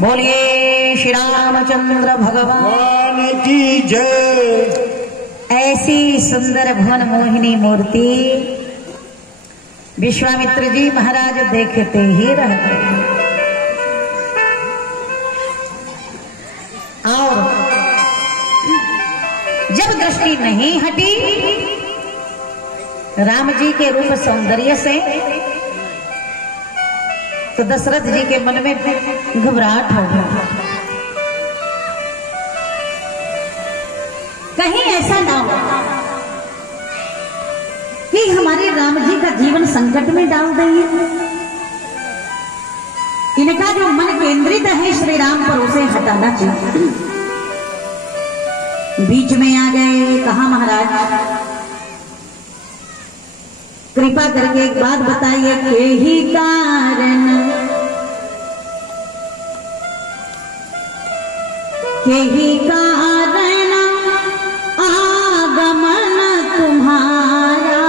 बोलिए श्री रामचंद्र भगवान की जय। ऐसी सुंदर भुवन मोहिनी मूर्ति विश्वामित्र जी महाराज देखते ही रह गए। और जब दृष्टि नहीं हटी राम जी के रूप सौंदर्य से, तो दशरथ जी के मन में घबराहट हो गया। कहीं ऐसा ना हो कि हमारे राम जी का जीवन संकट में डाल देंगे। इनका जो मन केंद्रित है श्री राम पर, उसे हटाना चाहिए। बीच में आ गए, कहा महाराज कृपा करके एक बात बताइए, के ही कारण, के ही कारण आगमन तुम्हारा,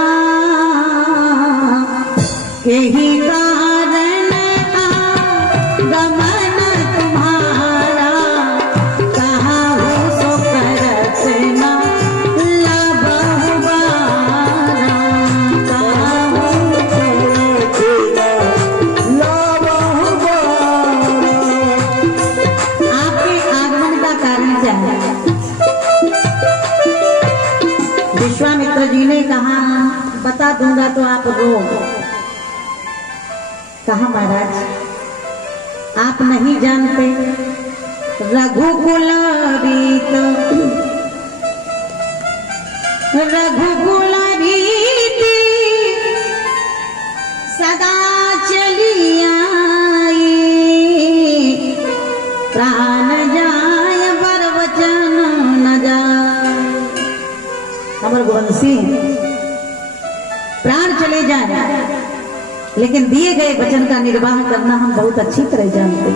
के ही कारण आगमन तुम्हारा, कहा हो सो करत ना लबहु बारा, कहा हो लबहु बारा। आपके आगमन का कारण क्या है? विश्वामित्र जी ने कहा बता दूंगा तो आप रो। कहा महाराज आप नहीं जानते, रघुकुल रीत, रघुकुल रीति सदा चली आई, प्राण जाय बर वचन न जाय। अमर गोवंशी प्राण चले जाए लेकिन दिए गए वचन का निर्वाह करना हम बहुत अच्छी तरह जानते।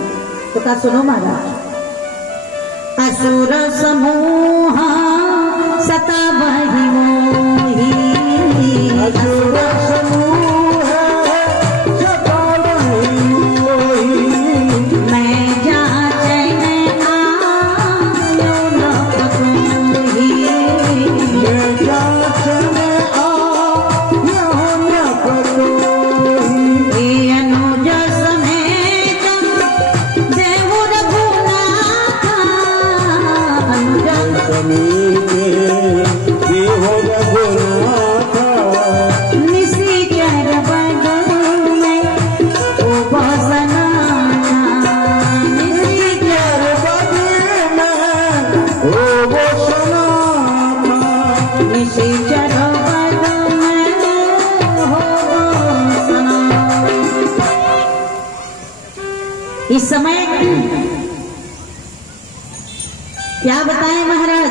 तो का सुनो महाराज, असुर समूह सता बहि मोही, असुर समूह सता बहि मोही, मैं जाचन आयो न पतोही, मैं जाचन आयो न पतोही। हे अनुज समेत देहु रघुनाथ, अनुज समीपे देव रघुनाथ, निशिचर बदन में उपासना, निशिचर बदन में ओ सनाथ, निशिचर बदन में उपासना। इस समय क्या बताएं महाराज,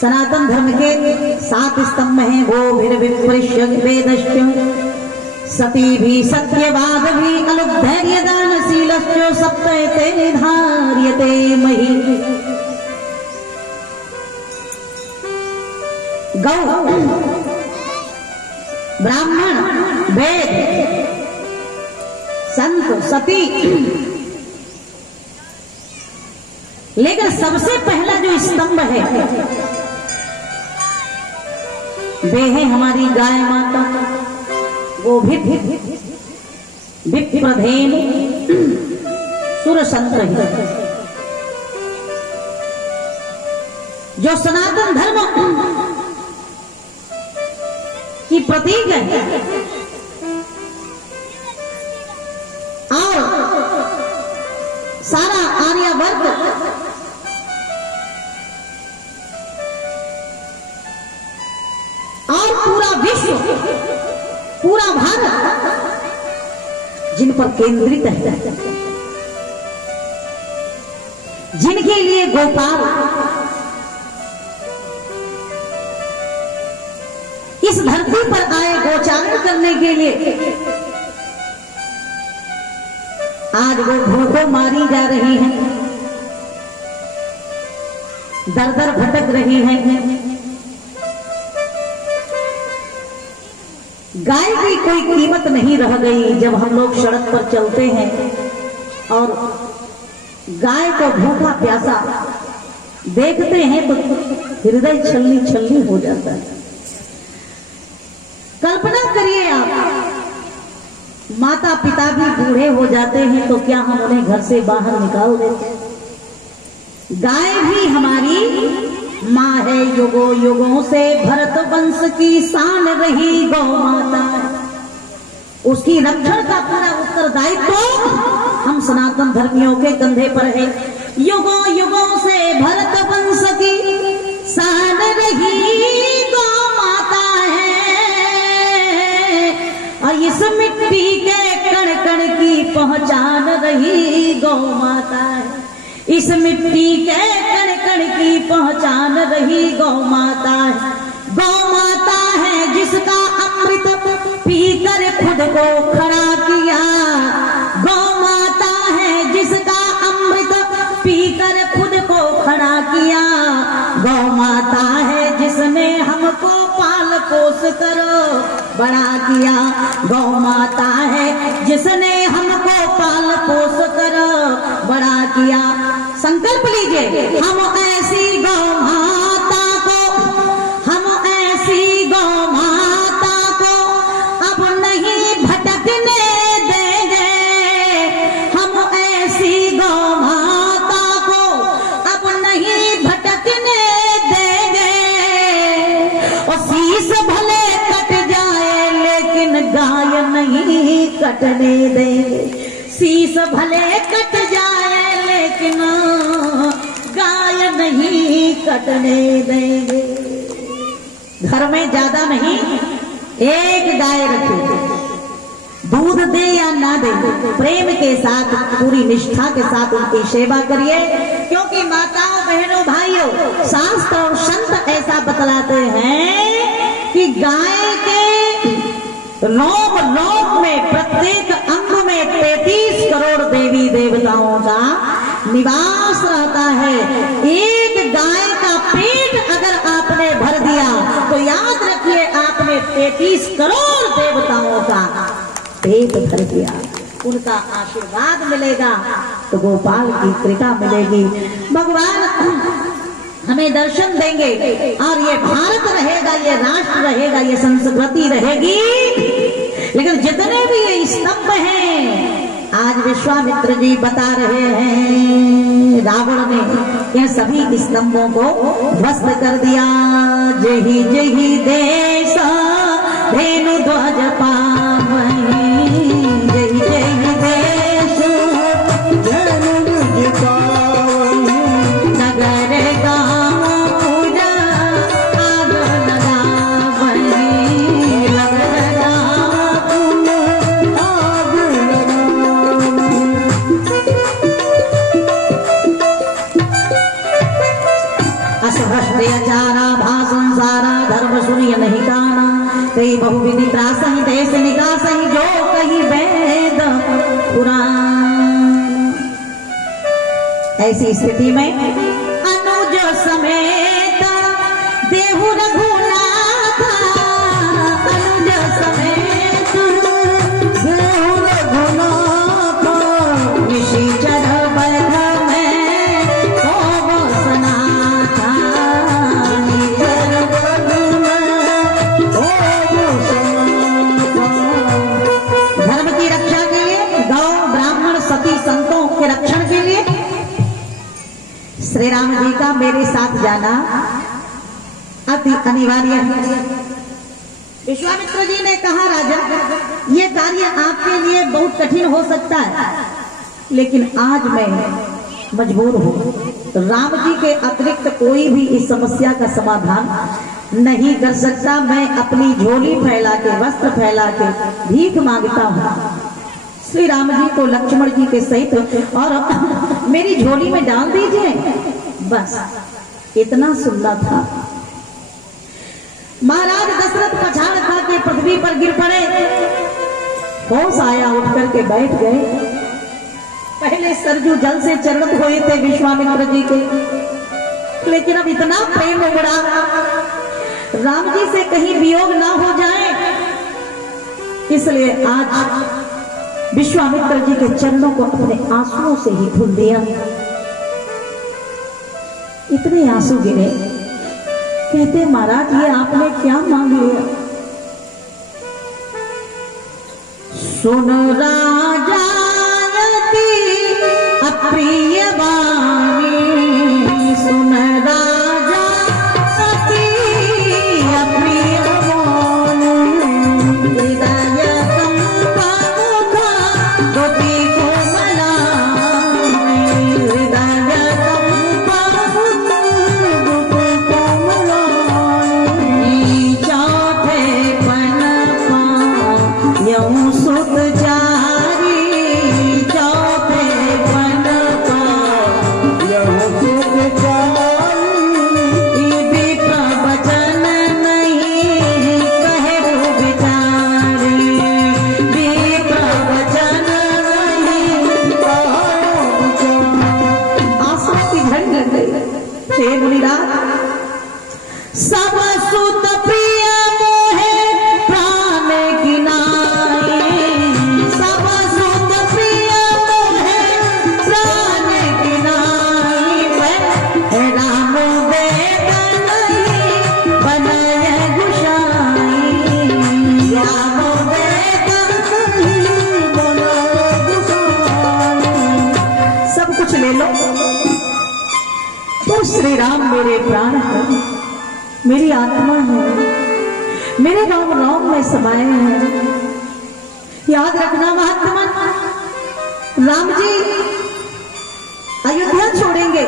सनातन धर्म के 7 स्तंभ हैं, वो विप्रश्य वेदश्च, सती भी सत्यवाद भी अलुधैर्य दानशीलश्च, सप्तैते धार्यते महि। गौ, ब्राह्मण, वेद, संत, सती, लेकिन सबसे पहला जो स्तंभ है वे है हमारी गाय माता, वो भी विप्रधेनु सुर संत है, जो सनातन धर्म की प्रतीक है। और सारा आर्यवर्त और पूरा विश्व, पूरा भारत जिन पर केंद्रित है, जिनके लिए गोपाल इस धरती पर आए गोचारण करने के लिए, आज वो भूखों मारी जा रही हैं, दर दर भटक रही हैं। गाय की कोई कीमत नहीं रह गई जब हम लोग सड़क पर चलते हैं और गाय को भूखा प्यासा देखते हैं तो हृदय छलनी छलनी हो जाता है। कल्पना करिए आप, माता पिता भी बूढ़े हो जाते हैं तो क्या हम उन्हें घर से बाहर निकाल देते हैं? गाय भी हमारी माँ है, युगों युगों से भरत वंश की शान रही गौ माता है। उसकी रक्षण का पूरा उत्तरदायित्व तो हम सनातन धर्मियों के कंधे पर है। युगों युगों से भरत वंश की शान रही गौ माता है, और इस मिट्टी के कण कण की पहचान रही गौ माता है। इस मिट्टी के कण कण की पहचान रही गौ माता है। गौ माता है जिसका अमृत पीकर खुद को खड़ा किया। गौ माता है जिसका अमृत पीकर खुद को खड़ा किया। गौ माता है जिसने हमको पाल पोस कर बड़ा किया। गौ माता है जिसने हमको पाल पोस कर बड़ा किया। संकल्प लीजिए, हम ऐसी गौ माता को, हम ऐसी गौ माता को अब नहीं भटकने देंगे। हम ऐसी गौ माता को अब नहीं भटकने देंगे। और शीश भले कट जाए लेकिन गाय नहीं कटने देंगे। शीश भले कट जाए लेकिन गाय नहीं कटने देंगे। घर में ज्यादा नहीं, एक गाय रखिए, दूध दे या ना दे, प्रेम के साथ पूरी निष्ठा के साथ उनकी सेवा करिए। क्योंकि माताओं बहनों भाइयों, शास्त्र और संत ऐसा बतलाते हैं कि गाय के रोम लोक में प्रत्येक अंग में 33 करोड़ देवी देवताओं का निवास रहता है। एक गाय का पेट अगर आपने भर दिया तो याद रखिए आपने 33 करोड़ देवताओं का पेट भर दिया। उनका आशीर्वाद मिलेगा तो गोपाल की कृपा मिलेगी। भगवान हमें दर्शन देंगे और ये भारत रहेगा, ये राष्ट्र रहेगा, ये संस्कृति रहेगी। लेकिन जितने भी ये स्तंभ हैं, आज विश्वामित्र जी बता रहे हैं, रावण ने ये सभी स्तंभों को ध्वस्त कर दिया। जही जही देश धेनु ध्वज पावनी, जही जही देश धेनु ध्वज पावनी, नगर गाँव पूजा आग लगावनी, नगर गाँव आग लगावनी। असभ्य आचारा भाषण सारा धर्म सुनिय नहीं काना, कई बहुविधि त्रासहि देश निकासहि, जो कही वेद पुराण। ऐसी स्थिति में अनुज समेत देहु रघुनाथ, अनुज समेत देहु रघुनाथ, निशिचर बध में होव सनाथा, निशिचर बध में होव सनाथा। धर्म की रक्षा के लिए, गौ ब्राह्मण सती संतों के रक्षण के लिए श्री राम जी का मेरे साथ जाना अति अनिवार्य है। विश्वामित्र जी ने कहा, राजा ये कार्य आपके लिए बहुत कठिन हो सकता है, लेकिन आज मैं मजबूर हूँ। राम जी के अतिरिक्त कोई भी इस समस्या का समाधान नहीं कर सकता। मैं अपनी झोली फैला के, वस्त्र फैला के भीख मांगता हूँ। श्री राम जी को लक्ष्मण जी के सहित और मेरी झोली में डाल दीजिए, बस इतना सुनना था। महाराज दशरथ पछाड़ खा के पृथ्वी पर गिर पड़े, होश आया, उठ करके बैठ गए। पहले सरजू जल से चरण धोए थे विश्वामित्र जी के, लेकिन अब इतना प्रेम उमड़ा, राम जी से कहीं वियोग ना हो जाए, इसलिए आज विश्वामित्र जी के चरणों को अपने आंसुओं से ही धुल दिया। इतने आंसू गिरे, कहते महाराज ये आपने क्या मांग लिया? सुन राजा अप्रिय वाणी, सुन राजा अति अप्रिय वाणी, हृदय कंपा मुखा गोपी कोमलानी, हृदय कंपा मुखा गोपी कोमलानी, चौथे पन पायौ सुत जारी, चौथे पन पायौ सुत जारी, विप्र वचन नहीं कहे विचारी, विप्र वचन नहीं कहे विचारी। आंसू की झड़ लग गई। हे मुनिराज, सब सुत प्रिय मोहे प्राण गिनाए, सब सुत प्रिय मोहे प्राण गिनाए, राम वेद नहीं बनय गुसाई, राम वेद नहीं बनय गुसाई। सब कुछ ले लो, तो श्री राम मेरे प्राण है, मेरी आत्मा है, मेरे राम राम में समाये हैं। याद रखना महात्मन, राम जी अयोध्या छोड़ेंगे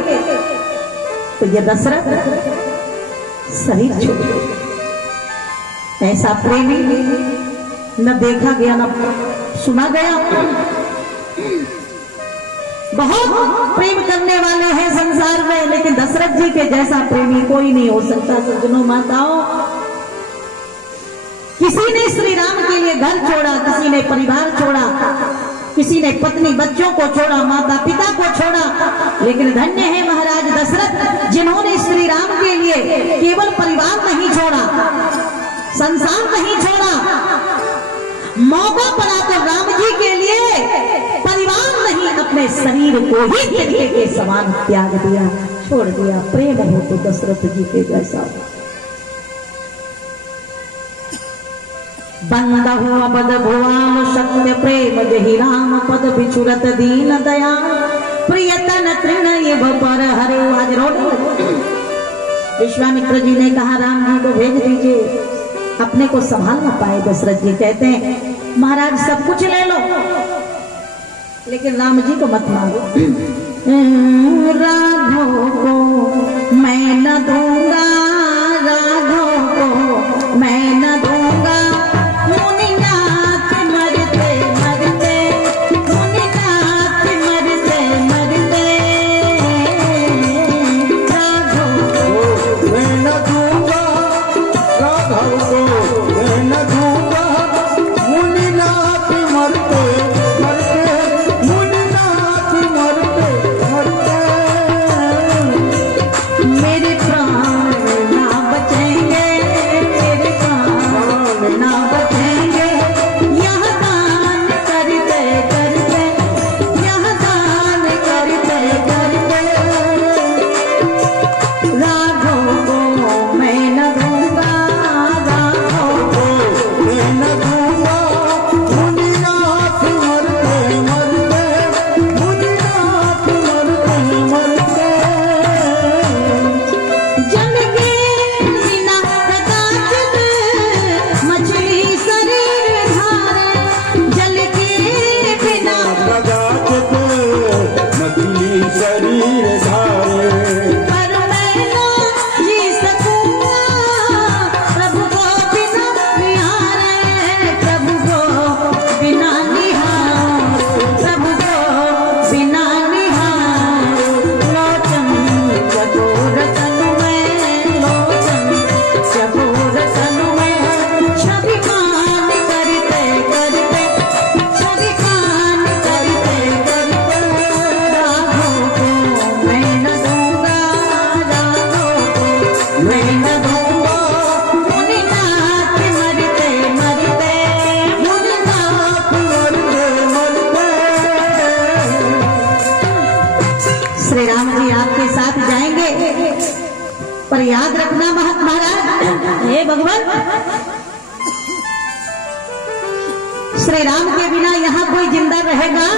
तो ये दशरथ शरीर छोड़ेंगे। ऐसा प्रेमी न देखा गया न सुना गया। बहुत प्रेम करने वाले हैं संसार में, लेकिन दशरथ जी के जैसा प्रेमी कोई नहीं हो सकता। सज्जनों माताओं, किसी ने श्री राम के लिए घर छोड़ा, किसी ने परिवार छोड़ा, किसी ने पत्नी बच्चों को छोड़ा, माता पिता को छोड़ा, लेकिन धन्य है महाराज दशरथ जिन्होंने श्री राम के लिए केवल परिवार नहीं छोड़ा, संसार नहीं छोड़ा, मौका पड़ा तो राम जी के लिए परिवार नहीं अपने शरीर को ही तिनके के समान त्याग दिया, छोड़ दिया। प्रेम हो तो दशरथ जी के जैसा। बंद हुआ पद भुआन सत्य प्रेम जहि राम पद बिछुरत दीन दया, प्रियतन तृणय पर हरे। आज रोने लगे। विश्वामित्र जी ने कहा राम जी को भेज दीजिए, अपने को संभाल ना पाए। दशरथ जी कहते हैं महाराज सब कुछ ले लो, लेकिन राम जी को मत मारो। राघव को मैं न दूंगा, राघव को मैं न दूंगा, मुनिनाथ मरते मरते, मुनिनाथ मरते मरते, राघव को मैं न दूंगा, राघव को मैं न दूंगा, मुनिनाथ मरते मरते, मुनिनाथ मरते मरते, मेरे प्राण श्री राम के बिना यहाँ कोई जिंदा रहेगा?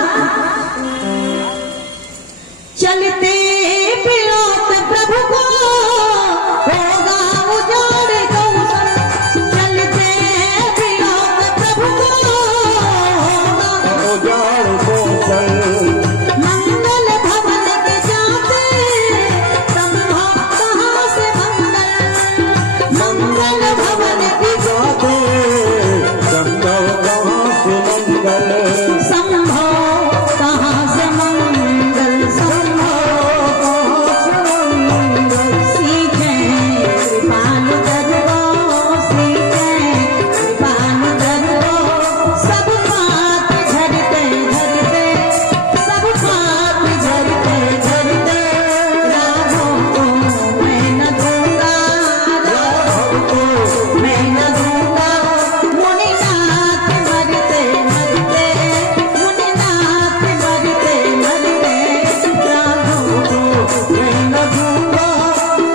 चलते पिरोत प्रभु को होगा उजाड़ कौशल, चलते पिरोत प्रभु को होगा उजाड़ कौशल। मंगल भवन के जाते संभव कहाँ से मंगल, मंगल भवन के जाते संभव कहाँ से मंगल, संभव कहाँ से मंगल, सीखे कृपाल दरबो, सीखे कृपाल दरबो, सब पाप झरते झरते, सब पाप झरते झरते, राघव को मैं न दूंगा, राघव को मैं न दूंगा, मुनिनाथ मरते मरते, मुनिनाथ मरते मरते, राघव को मैं न दूंगा,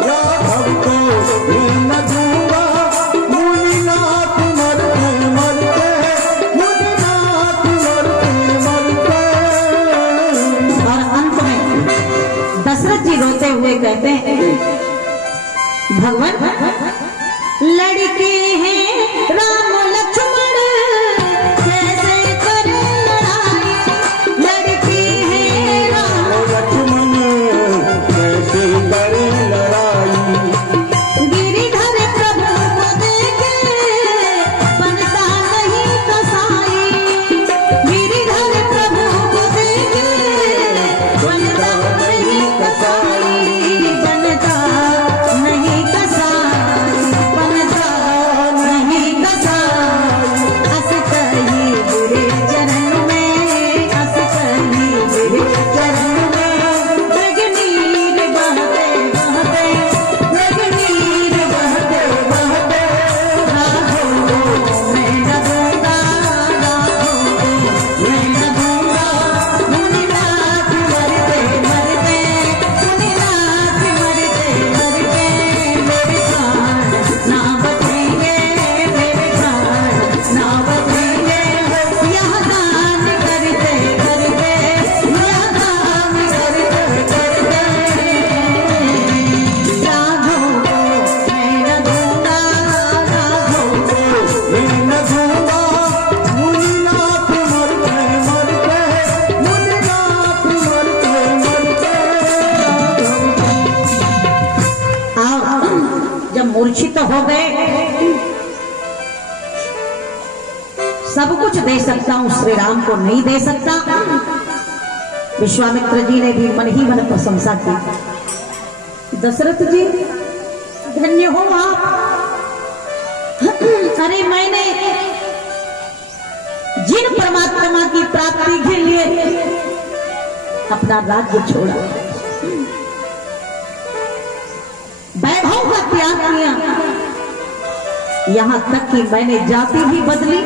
राघव को मैं न दूंगा, मुनिनाथ मरते मरते, मुनिनाथ मरते मरते। और अंत में दशरथ जी रोते हुए कहते हैं, भगवान लड़के हैं राम लक्ष्मण कैसे करें लड़ाई, लड़के हैं राम लक्ष्मण कैसे करे लड़ाई, गिरिधर प्रभु को देखे बनता नहीं कसाई, गिरिधर प्रभु को देखे बनता नहीं कसाई, बनता नहीं कसाई, बनता नहीं कसाई, असतही बुरे चरण में, असतही बुरे चरण में, गगनीर बहते बहते, गगनीर बहते बहते, राघव को मैं न दूंगा, राघव को मैं न दूंगा, मुनिनाथ मरते मरते, मुनिनाथ मरते मरते, मेरे प्राण ना बचेंगे, मेरे प्राण ना बचेंगे, यह दान करते करते, यह दान करते करते, राघव को मैं न दूंगा, राघव को मैं न दूंगा, मुनिनाथ मरते मरते, मुनिनाथ मरते मरते। आप जब मूर्छित हो गए, सब कुछ दे सकता हूं, श्री राम को नहीं दे सकता। विश्वामित्र जी ने भी मन ही मन प्रशंसा की, दशरथ जी धन्य हो आप, अरे मैंने जिन परमात्मा की प्राप्ति के लिए अपना राज्य छोड़ा, वैभव का त्याग किया, यहां तक कि मैंने जाति भी बदली,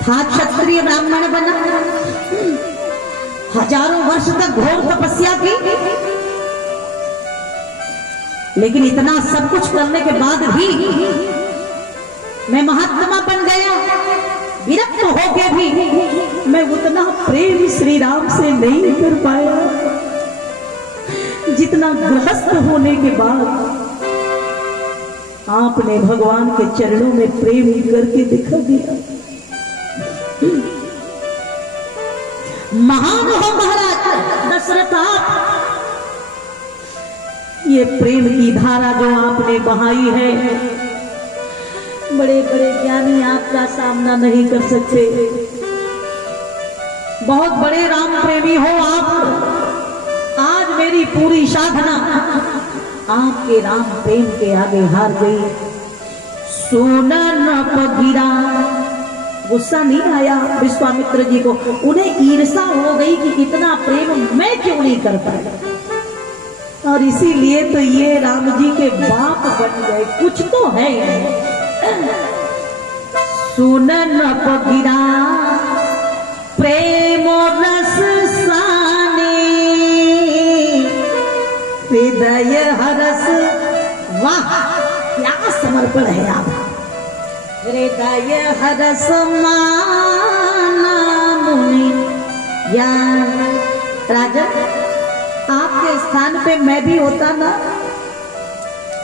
था क्षत्रिय ब्राह्मण बना, हजारों वर्ष तक घोर तपस्या की, लेकिन इतना सब कुछ करने के बाद भी मैं महात्मा बन गया, विरक्त होके भी मैं उतना प्रेम श्री राम से नहीं कर पाया जितना गृहस्थ होने के बाद आपने भगवान के चरणों में प्रेम करके दिखा दिया। महान हो महाराज दशरथ आप, ये प्रेम की धारा जो आपने बहाई है, बड़े बड़े ज्ञानी आपका सामना नहीं कर सकते, बहुत बड़े राम प्रेमी हो आप। आज मेरी पूरी साधना आपके राम प्रेम के आगे हार गई। सोना न पगिरा, गुस्सा नहीं आया विश्वामित्र जी को, उन्हें ईर्षा हो गई कि इतना प्रेम मैं क्यों नहीं कर पाया, और इसीलिए तो ये राम जी के बाप बन गए, कुछ तो है। सुनन पगिरा प्रेम रस साने, हृदय हरस, वाह क्या समर्पण है आप, हृदय हरस माना मुनि ज्ञान। राजन, आपके स्थान पे मैं भी होता ना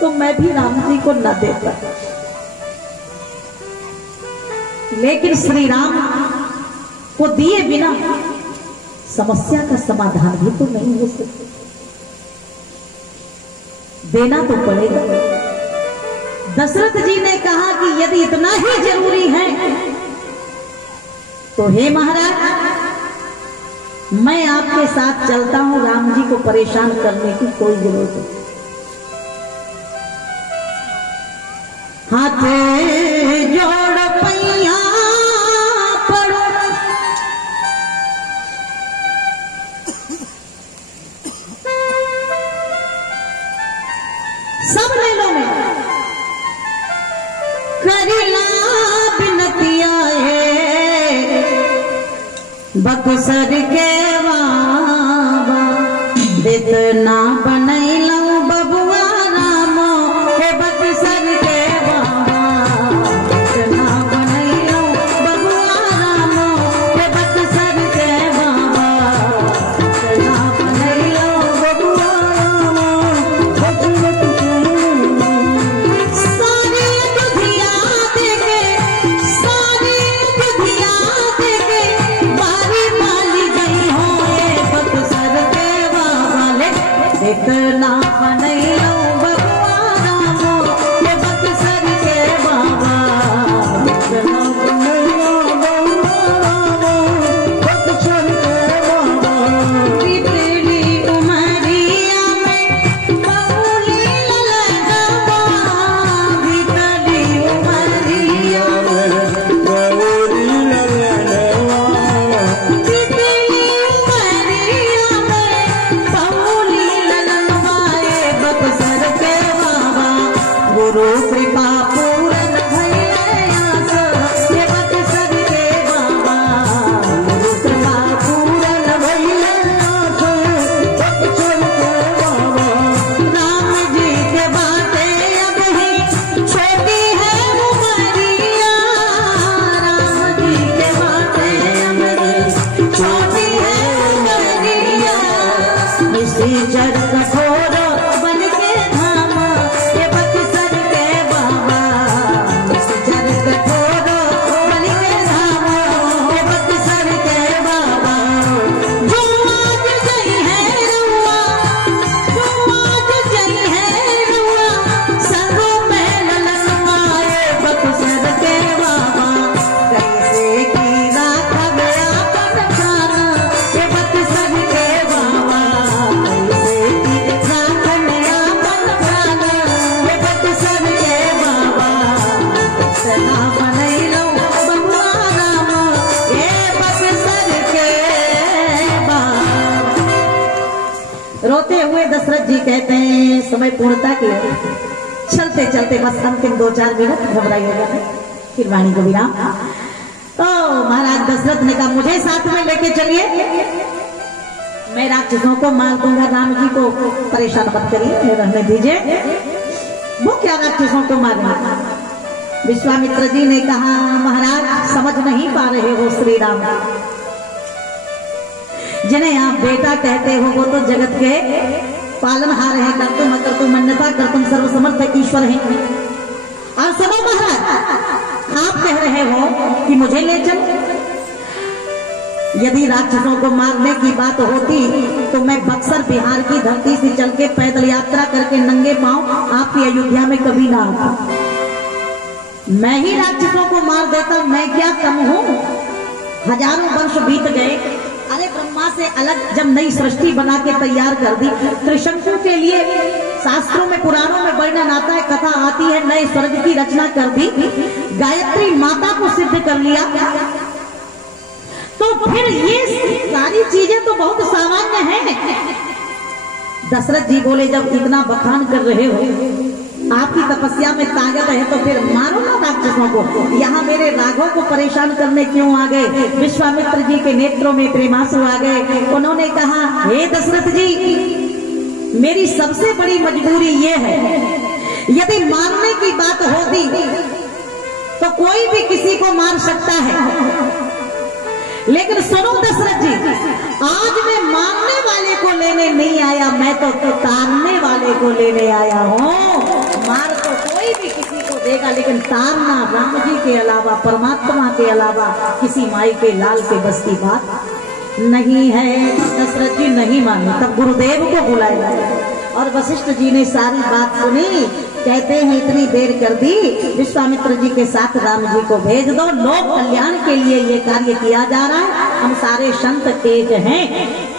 तो मैं भी राम जी को न देता, लेकिन श्री राम को दिए बिना समस्या का समाधान भी तो नहीं हो सकता, देना तो पड़ेगा। दशरथ जी ने कहा कि यदि इतना ही जरूरी है तो हे महाराज, मैं आपके साथ चलता हूं, राम जी को परेशान करने की कोई जरूरत नहीं। हाथ जोड़ पैया पड़ो, सब ले लो मैं करिला बिनतिया है बक्सर के बाबा, जितना बनैलू बबुआ राम के बक्सर के बाबा, जितना बनैलू बबुआ राम के बक्सर के बाबा, जितना बनैलू बबुआ राम बक्सर के बाबा। सारी दुधिया देके, सारी दुधिया देके बारी माली गई हो ये बक्सर के बाबा ले, इतना बनैलू बबुआ राम के बक्सर के बाबा, इतना बनैलू बबुआ राम बक्सर के बाबा। बीतली उमरिया में बबुली ललनवा, बीतली उमरिया में गौरी ललनवा, बीतली उमरिया में बबुली ललनवा ये बक्सर के बाबा, गुरु कृपा पूरन भइले आस ये बक्सर के बाबा, गुरु कृपा पूरन भइले आस बक्सर के बाबा। राम जी के बाटे अब ही छोटी है उमरिया, राम जी के बाटे अब ही छोटी है उमरिया, इसी जड़ कठोर बन के धाम ये बक्सर के बाबा, इसी जड़ कठोर बन के धाम ये बक्सर के बाबा। जो आज गई है रुआ, जो आज गई है रुआ, संगों में ललनवा ये बक्सर के बाबा, कैसे की राखा गया अपन प्राण ये बक्सर के बाबा, कैसे की राखा गया अपन प्राण ये बक्सर के बाबा, इतना बनैलू बबुआ राम ये बक्सर के बाबा। रोते हुए दशरथ जी कहते हैं समय पूर्णता की ओर, चलते चलते बस अंतिम 2-4 मिनट, घबराइएगा नहीं, फिर वाणी को विराम। तो महाराज दशरथ ने कहा मुझे साथ में लेके चलिए, मैं राक्षसों को मार दूंगा, राम जी को परेशान मत करिए, रहने दीजिए। वो क्या राक्षसों को मारना? विश्वामित्र जी ने कहा महाराज समझ नहीं पा रहे हो, श्री राम जिन्हें आप बेटा कहते हो वो तो जगत के पालनहार है, कर्तुम अकर्तुम अन्यथा कर्तुम सर्वसमर्थ ईश्वर है। और सुनो महाराज, आप कह रहे हो कि मुझे ले चलो, यदि राक्षसों को मारने की बात होती तो मैं बक्सर बिहार की धरती से चल के पैदल यात्रा करके नंगे पांव आपकी अयोध्या में कभी ना आता। मैं ही राक्षसों को मार देता, मैं क्या कम हूं? हजारों वर्ष बीत गए, अरे ब्रह्मा से अलग जब नई सृष्टि बना के तैयार कर दी, त्रिशंकु के लिए शास्त्रों में पुराणों में वर्णन आता है, कथा आती है, नए स्वर्ग की रचना कर दी, गायत्री माता को सिद्ध कर लिया, तो फिर ये सारी चीजें तो बहुत सामान्य हैं। दशरथ जी बोले जब इतना बखान कर रहे हो, आपकी तपस्या में ताकत है तो फिर मारो ना राक्षसों को, यहाँ मेरे राघव को परेशान करने क्यों आ गए? विश्वामित्र जी के नेत्रों में प्रेमांसु आ गए। उन्होंने कहा हे दशरथ जी, मेरी सबसे बड़ी मजबूरी ये है, यदि मारने की बात होती तो कोई भी किसी को मार सकता है। लेकिन सुनो दशरथ जी, आज मैं मारने वाले को लेने नहीं आया, मैं तो तारने वाले को लेने आया हूँ। मार तो कोई भी किसी को देगा, लेकिन तारना राम जी के अलावा, परमात्मा के अलावा किसी माई के लाल के बस की बात नहीं है। दशरथ जी नहीं माने, तब गुरुदेव को बुलाया और वशिष्ठ जी ने सारी बात सुनी। कहते हैं इतनी देर कर दी, विश्वामित्र जी के साथ राम जी को भेज दो, लोक कल्याण के लिए ये कार्य किया जा रहा है। हम सारे संत एक हैं,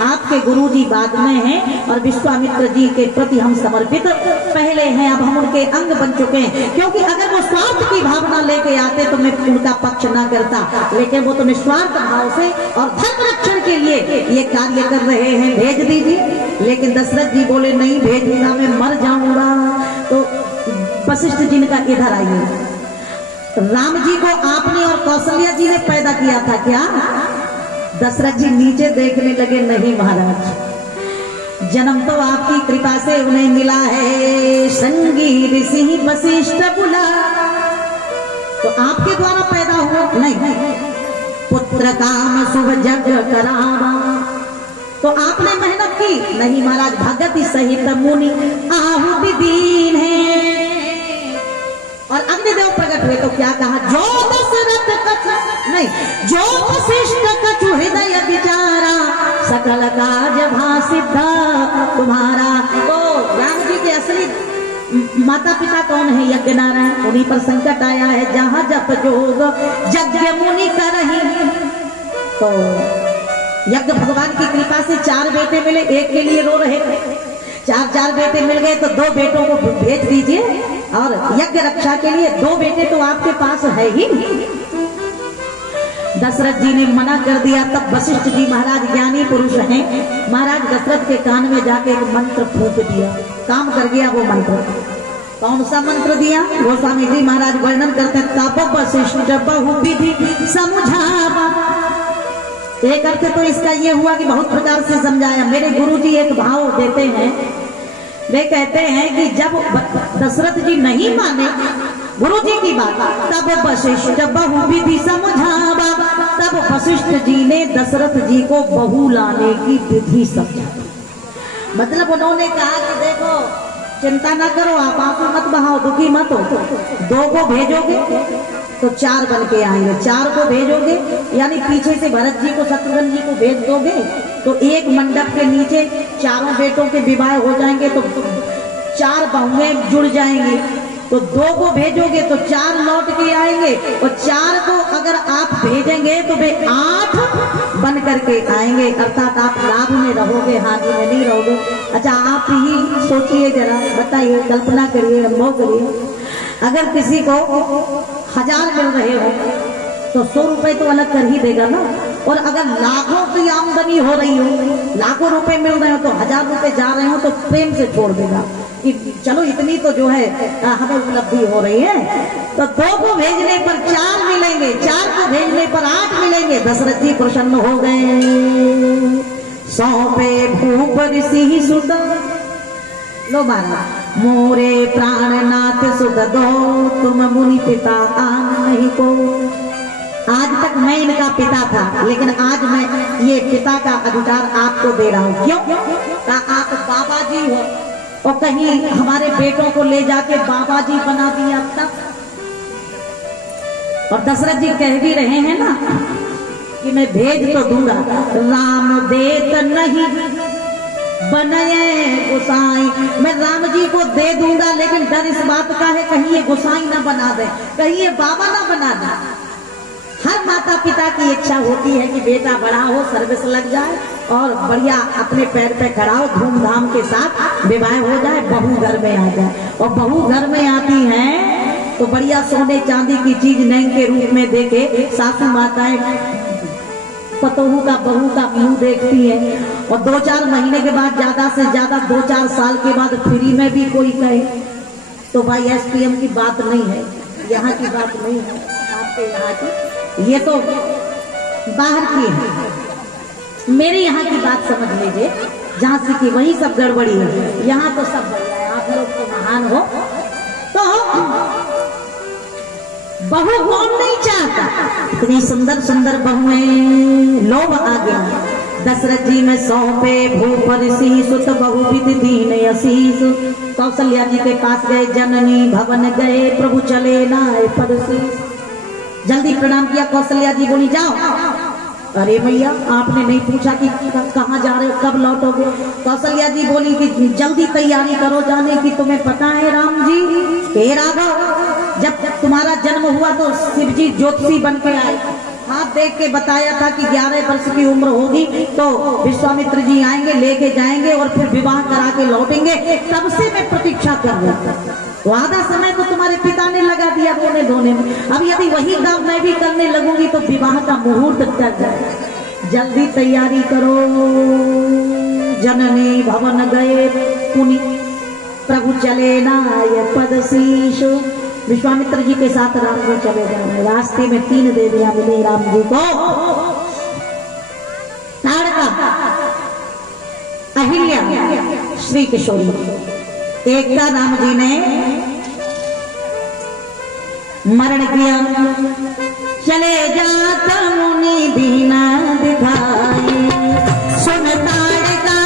आपके गुरु जी बाद में हैं और विश्वामित्र जी के प्रति हम समर्पित पहले हैं, अब हम उनके अंग बन चुके हैं। क्योंकि अगर वो स्वार्थ की भावना लेके आते तो मैं उनका पक्ष ना करता, लेकिन वो तो निस्वार्थ भाव से और धर्म रक्षण के लिए ये कार्य कर रहे हैं, भेज दीजिए। लेकिन दशरथ जी बोले नहीं भेजूंगा, मैं मर जाऊंगा। तो वशिष्ठ जी ने कहा इधर आइए, राम जी को आपने और कौशल्या जी ने पैदा किया था क्या? दशरथ जी नीचे देखने लगे, नहीं महाराज, जन्म तो आपकी कृपा से उन्हें मिला है, संगी ऋषि वशिष्ठ बुला, तो आपके द्वारा पैदा हुआ नहीं। पुत्र काम शुभ जग करावा, तो आपने मेहनत की नहीं महाराज, भगति सहित मुनि आहुति दीन है। और अग्निदेव प्रकट हुए तो क्या कहा, जो दशरथ कछु नहीं, जो वशिष्ठ कछु हृदय विचारा, सकल काज भासिद्ध तुम्हारा। तो राम जी के असली माता पिता कौन है? यज्ञ नारायण, उन्हीं पर संकट आया है, जहाँ जप जोग यज्ञ मुनि करहि। तो यज्ञ भगवान की कृपा से 4 बेटे मिले, एक के लिए रो रहे, 4 बेटे मिल गए तो 2 बेटों को भेज दीजिए। और यज्ञ रक्षा के लिए 2 बेटे तो आपके पास है ही। दशरथ जी ने मना कर दिया। तब वशिष्ठ जी महाराज ज्ञानी पुरुष हैं, महाराज दशरथ के कान में जाके एक मंत्र फूंक दिया, काम कर गया वो मंत्र। कौन सा मंत्र दिया? गोस्वामी जी महाराज वर्णन करते हैं, तब वशिष्ठ बहुविधि समझावा। एक अर्थ तो इसका ये हुआ कि बहुत प्रकार से समझाया। मेरे गुरु जी एक भाव देते हैं, वे कहते हैं कि जब दशरथ जी नहीं माने गुरु जी की बात, तब वशिष्ठ बहुविधि समझावा, तब वशिष्ठ जी ने दशरथ जी को बहू लाने की विधि समझा। मतलब उन्होंने कहा कि देखो चिंता ना करो, आप आंसू मत बहाओ, दुखी मत हो, 2 को भेजोगे तो 4 बन के आएंगे, 4 को भेजोगे यानी पीछे से भरत जी को शत्रुघ्न जी को भेज दोगे तो एक मंडप के नीचे 4 बेटों के विवाह हो जाएंगे, तो 4 बहुएं जुड़ जाएंगी। तो 2 को भेजोगे तो 4 लौट के आएंगे, और 4 को अगर आप भेजेंगे तो वे 8 बन करके आएंगे, अर्थात आप लाभ में रहोगे, हानि में नहीं रहोगे। अच्छा आप ही सोचिए जरा, बताइए, कल्पना करिए, अनुभव करिए, अगर किसी को 1000 मिल रहे हो तो 100 रुपए तो अलग कर ही देगा ना। और अगर लाखों की आमदनी हो रही हो, लाखों रुपए मिल रहे हो, तो 1000 रुपए जा रहे हो तो प्रेम से छोड़ देगा कि चलो इतनी तो जो है हमें उपलब्धि हो रही है। तो 2 को भेजने पर 4 मिलेंगे, 4 को भेजने पर 8 मिलेंगे। दशरथ जी प्रसन्न हो गए। सौंपे भूप ऋषि सुत, लो महाराज, मोरे प्राणनाथ सुत दो, तुम मुनि पिता आन नहीं को। आज तक मैं इनका पिता था, लेकिन आज मैं ये पिता का अधिकार आपको दे रहा हूँ। क्यों? आप बाबा जी हो और कहीं हमारे बेटों को ले जाके बाबा जी बना दिया तब। और दशरथ जी कह भी रहे हैं ना कि मैं भेज तो दूंगा, राम देत नहीं बनये गोसाई, मैं राम जी को दे दूंगा, लेकिन डर इस बात का है कहीं ये गोसाई ना बना दे, कहीं ये बाबा ना बना दे। हर माता पिता की इच्छा होती है कि बेटा बड़ा हो, सर्विस लग जाए और बढ़िया अपने पैर पे खड़ा हो, धूमधाम के साथ विवाह हो जाए, बहू घर में आ जाए। और बहू घर में आती है तो बढ़िया सोने चांदी की चीज नैन के रूप में देके सासू माताएं पतोहू का बहू का मुंह देखती है। और 2-4 महीने के बाद, ज्यादा से ज्यादा 2-4 साल के बाद फ्री में भी कोई कहे तो भाई SPM की बात नहीं है, यहाँ की बात नहीं है, आपके यहाँ की, ये तो बाहर की है। मेरे यहाँ की बात समझ लीजिए, जहाँ से कि वही सब गड़बड़ी है, यहाँ तो सब बढ़िया है, आप लोग तो महान हो। तो बहू कौन नहीं चाहता, इतनी सुंदर सुंदर बहुएं लोभ आ गया। दशरथ जी में सौंपे भूपर शीस, तो बहु विधि दीन असीस। कौशल्या जी के पास गए, जननी भवन गए, प्रभु चले नाए पद शीस। जल्दी प्रणाम किया, कौशल्या जी बोली जाओ। अरे भैया आपने नहीं पूछा कि कहाँ जा रहे हो, कब लौटोगे। कौशल्या जी बोली कि जल्दी तैयारी करो जाने की, तुम्हें पता है राम जी हे राघव, जब तुम्हारा जन्म हुआ तो शिव जी ज्योतिषी बन के आए, हाथ देख के बताया था कि 11 वर्ष की उम्र होगी तो विश्वामित्र जी आएंगे, लेके जाएंगे और फिर विवाह करा के लौटेंगे। तब से मैं प्रतीक्षा कर रहा था, तो आधा समय तो तुम्हारे पिता ने लगा दिया रोने धोने में। अब यदि वही काम मैं भी करने लगूंगी तो विवाह का मुहूर्त कर जाए, जल्दी तैयारी करो। जननी भवन गए पुनि, प्रभु चले नाय पद शीश। विश्वामित्र जी के साथ राम जी चले जा रहे, रास्ते में 3 देवियां मिली राम जी को। ताड़का, अहिल्या, श्री किशोरी। एक का राम जी ने मरण किया, चले जाता मुनि दीना दिखाई, सुन ताड़का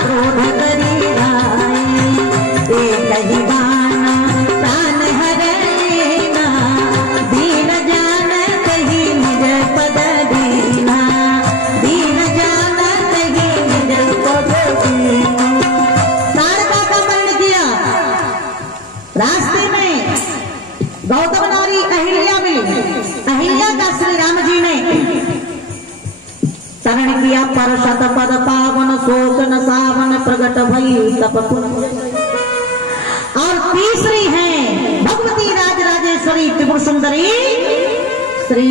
क्रोध करी भाई, एक ही बाना प्राण हरना, दीन जानत ही निज पद दीना, दीन जानत ही निज पद दीना। ताड़का का मरण किया, रास्ते में गौतम नारी अहिल्या मिली, अहिल्या का श्री राम जी ने शरण किया। पर शत पद पावन शोकन सावन प्रगट भई तप। और तीसरी है भगवती राजराजेश्वरी त्रिपुर सुंदरी श्री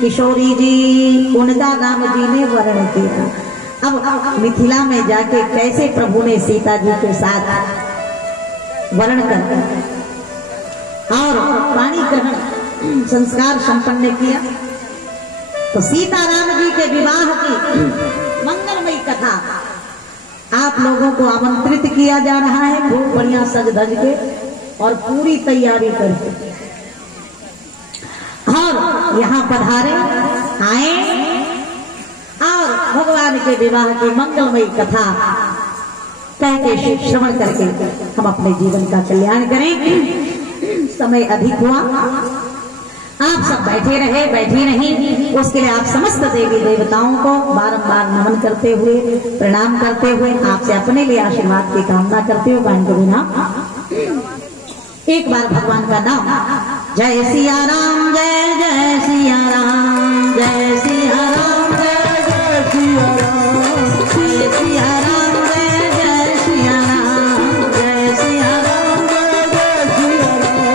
किशोरी जी, उनका राम जी ने वर्ण किया। अब मिथिला में जाके कैसे प्रभु ने सीता जी के साथ वर्ण कर और पाणी ग्रहण संस्कार संपन्न किया, तो सीताराम जी के विवाह की मंगलमयी कथा आप लोगों को आमंत्रित किया जा रहा है, खूब बढ़िया सज धज के और पूरी तैयारी करके। और यहाँ पधारे आए और भगवान के विवाह की मंगलमयी कथा कह के श्रवण करके हम अपने जीवन का कल्याण करें। समय अधिक हुआ, आप सब बैठे रहे बैठी नहीं, उसके लिए आप समस्त देवी देवताओं को बारंबार नमन करते हुए, प्रणाम करते हुए, आपसे अपने लिए आशीर्वाद की कामना करते हुए गान को बिना एक बार भगवान का नाम, जय सिया राम, जय जय सिया राम, जय सिया राम, जय जय सिया राम, जय सिया राम, जय जय सिया राम, जय सिया राम, जय जय सिया राम।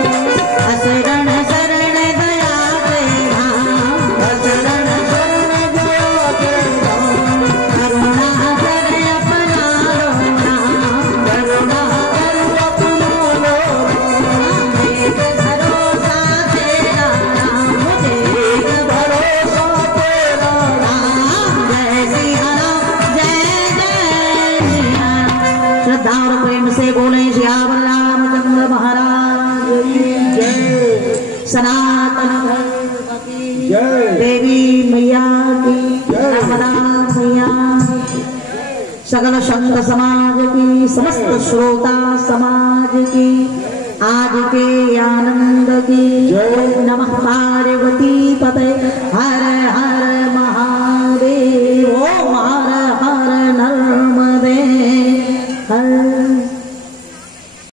असरण शरण दया के धाम, असरण शरण दया के धाम, करुणा कर अपना लो नाम, करुणा कर अपना लो नाम। एक भरोसा तेरा राम, मुझे एक भरोसा तेरा राम, जय सिया राम, जय जय सिया राम। श्रद्धा और प्रेम से बोले श्यावर रामचंद्र महाराज की जय, सनातन धर्म की जय, देवी मैया की जय, नर्मदा मैया की, सकल संत समाज की, समस्त श्रोता समाज की, आज के आनंद की जय। नमः